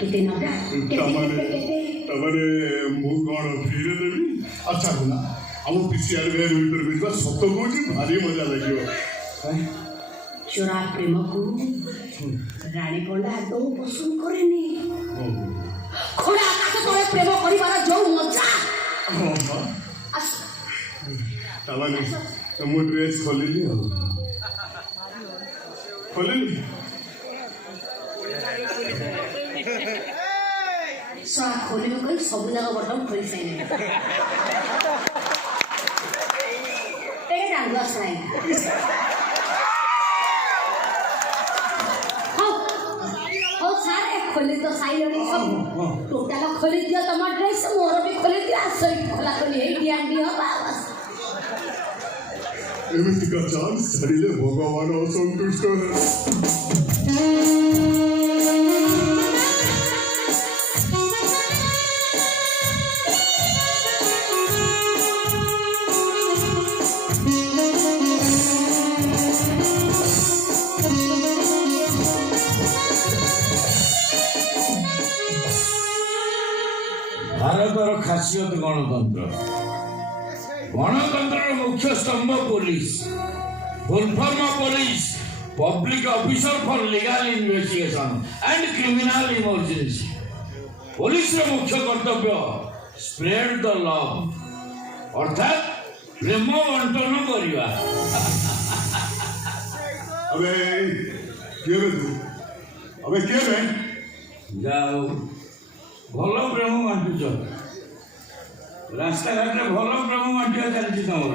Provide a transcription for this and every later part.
कितने नौका तमने मु कौन फ्री देवी अच्छा बोला अब पीसीआर में रुई पर सत्य कोची भारी मजा लगियो चोरा प्रेम को रानी पंडा तो पसंद करेनी खोड़ा आकाश तले प्रेम करिवार जो मजा तमने मु ड्रेस खोलिली सारा खोले में कोई सब जगह बटन खोल से नहीं तेरे रंगा सराय हो सारे खोले तो साई लोग सब टोटल खोले दिया तमार ड्रेस मोर भी खोले दिया सही खोला तो नहीं दिया दिया बस एमिति का चांस छड़ीले भगवान असंतुष्ट है भारतर खासियत गणतंत्र गणतंत्र मुख्य स्तंभ police full form police public officer for legal investigation and criminal emergency police मुख्य कर्तव्य स्प्रेड द लव अर्थात प्रेम बंटन करवा अबे के जाओ भल प्रेम बांटुच रास्ता घाटे भल प्रेम बांटा चलती तुम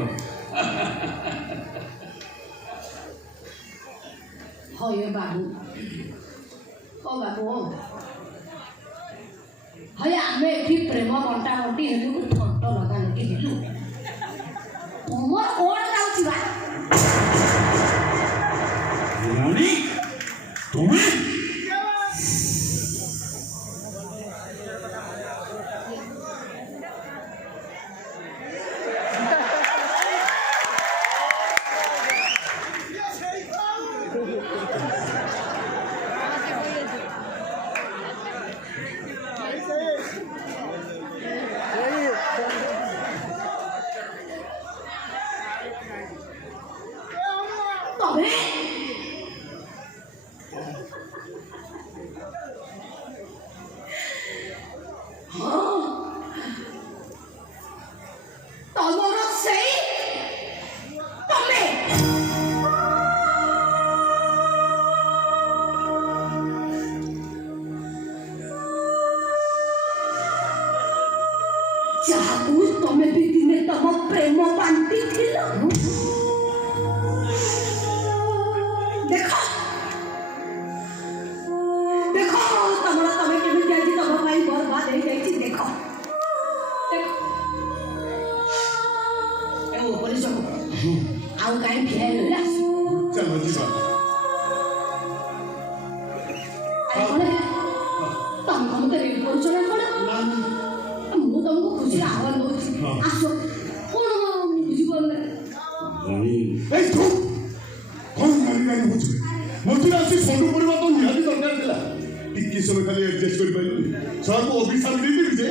हो ये बाबू ओ बाबू हया आमे एठी प्रेम बंटा बंटी हेलु ठट्ट लगा लगी हेलु तुमर कोण जाउची बा रानी तुम्हें तुम्हें भी दिने तम प्रेम बांटी थिल देखो देखो तमरा तमे केबे जाई तम भाई बर्बाद हो जाई देखो देखो ए पुलिस को आउ काहे फिराई लला चलो जी बात अरे कोने तम हम तो रे पोचना कोना मु तुमको खुशी आवाज दो आसो कोन बुझी बोलले रानी ए तू कोन रानी बुझी मजुरा से फोटो पड़वा तो निहाती दरकार थिला टिकी समय खाली एडजस्ट कर पाइलु सर को ऑफिसर दे दे जे